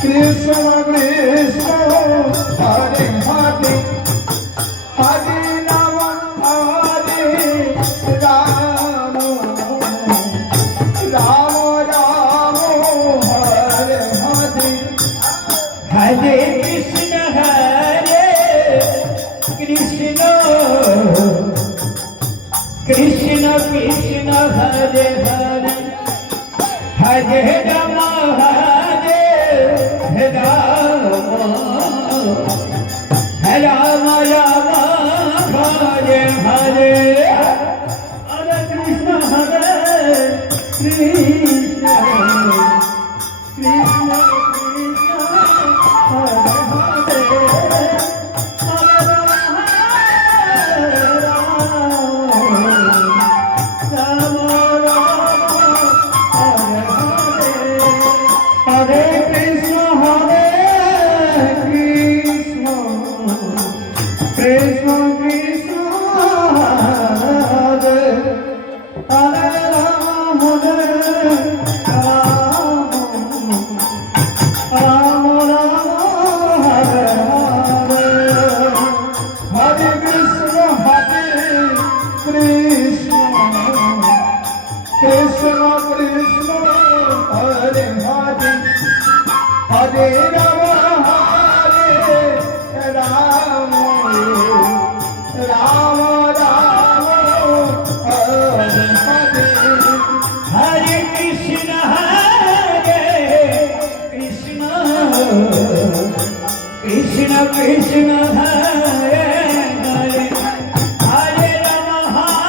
Krishna Krishna Hare Hare Hare Rama Hare Rama Rama Rama Hare Hare Hare Krishna Krishna Krishna Krishna Hare Hare Hare Rama Hare Rama Rama Rama Hare Hare Hare Krishna Krishna Krishna Krishna Hare Hare Hare Rama Rama Rama Hare Hare Hare Krishna Krishna Krishna Hare Hare Rama Rama Rama Hare Hare Hare Krishna Krishna Krishna Krishna Hare Hare Hare Rama Rama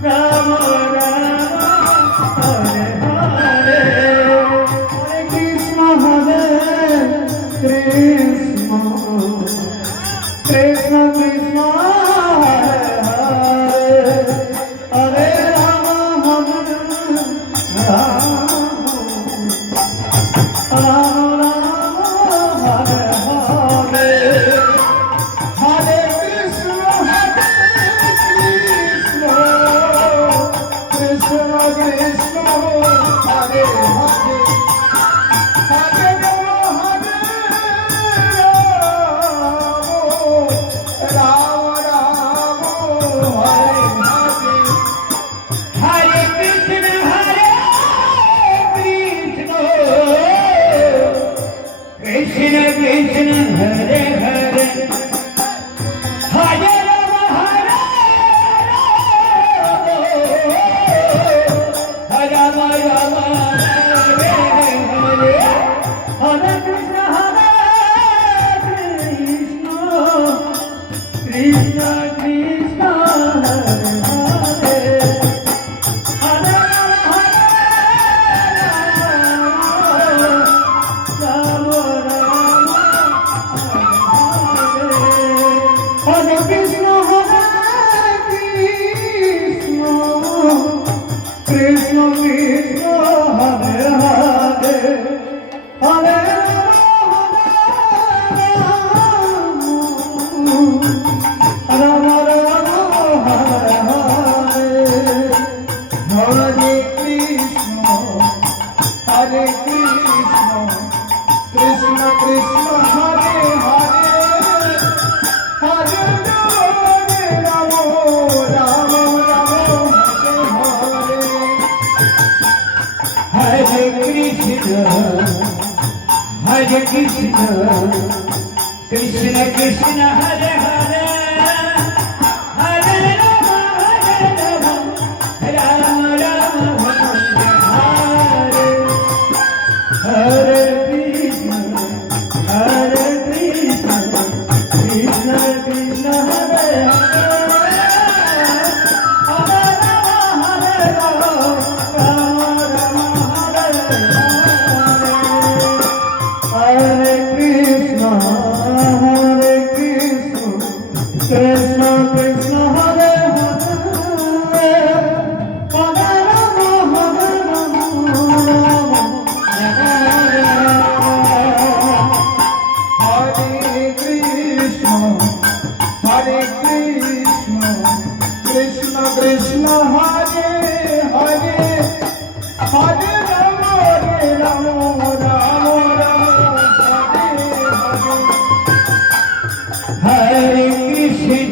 Rama Rama Hare Hare Hare Krishna Krishna Krishna Hare Hare Hare Rama Rama Rama Rama Hare Hare Hare Krishna Krishna Krishna Krishna Hare Hare Hare Rama Rama Rama Hare Hare Hare Krishna Krishna Krishna Krishna Hare Hare Hare Rama Rama Hare Hare Hare Krishna Krishna Krishna Hare Hare Hare Rama Rama Rama Hare Hare Hare Krishna Krishna Krishna Hare Hare Hare Rama Rama Rama Hare Hare Hare Krishna Krishna Krishna Hare Hare Hare Rama Rama Rama Hare Hare Krishna Krishna Krishna Hare Hare Hare Rama Rama Hare Hare Hare Krishna Krishna Krishna Hare Hare Hare Rama Rama Rama Hare Hare Hare Krishna Krishna Krishna Hare Hare Hare Rama Rama Rama Hare Hare Krishna Krishna Krishna Hare Hare Hare Rama Rama Hare Hare Krishna Krishna Krishna Hare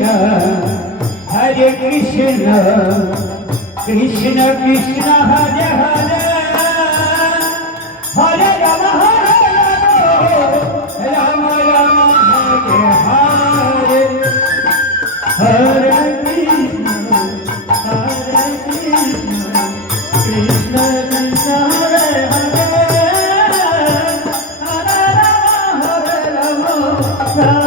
Hare Krishna, Krishna Krishna Hare Hare, Hare Rama Rama Rama Hare Hare, Hare Krishna, Krishna Krishna Hare Hare, Hare Rama Rama,